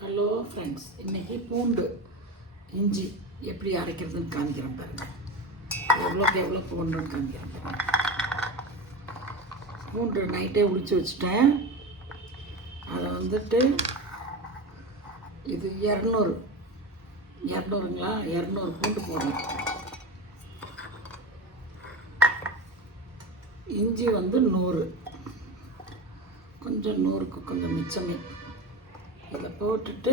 Hello friends, இன்றைக்கி பூண்டு இஞ்சி எப்படி அரைக்கிறதுன்னு காமிக்கிறேன் பாருங்கள். எவ்வளோ பூண்டுன்னு காமிக்கிறேன் பாருங்கள். பூண்டு நைட்டே உளிச்சு வச்சுட்டேன். அதை வந்துட்டு இது 200ங்களா 200 பூண்டு போடணும். இஞ்சி வந்து 100, கொஞ்சம் 100க்கு கொஞ்சம் மிச்சமே. இதை போட்டுட்டு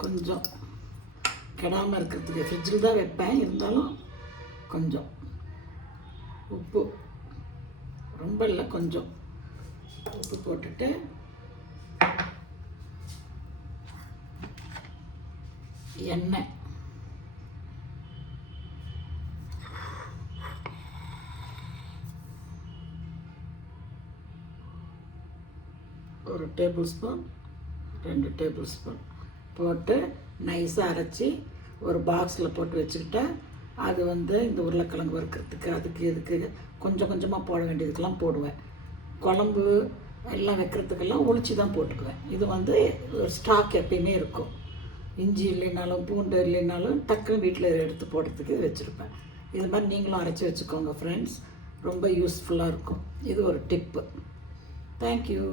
கொஞ்சம் கெடாமல் இருக்கிறதுக்கு ஃப்ரிட்ஜில் தான் வைப்பேன். இருந்தாலும் கொஞ்சம் உப்பு, ரொம்ப இல்லை, கொஞ்சம் உப்பு போட்டுட்டு எண்ணெய், ஒரு டேபிள் ஸ்பூன் 2 டேபிள் ஸ்பூன் போட்டு நைஸாக அரைச்சி ஒரு பாக்ஸில் போட்டு வச்சுக்கிட்டேன். அது வந்து இந்த உருளைக்கிழங்கு வறுக்கிறதுக்கு அதுக்கு இதுக்கு கொஞ்சம் கொஞ்சமாக போட வேண்டியதுக்கெல்லாம் போடுவேன். குழம்பு எல்லாம் வைக்கிறதுக்கெல்லாம் ஒளிச்சு தான் போட்டுக்குவேன். இது வந்து ஒரு ஸ்டாக் எப்பயுமே இருக்கும். இஞ்சி இல்லைனாலும் பூண்டு இல்லைனாலும் டக்குன்னு வீட்டில் எடுத்து போடுறதுக்கு இது வச்சுருப்பேன். இது மாதிரி நீங்களும் அரைச்சி வச்சுக்கோங்க ஃப்ரெண்ட்ஸ். ரொம்ப யூஸ்ஃபுல்லாக இருக்கும். இது ஒரு டிப்பு. தேங்க்யூ.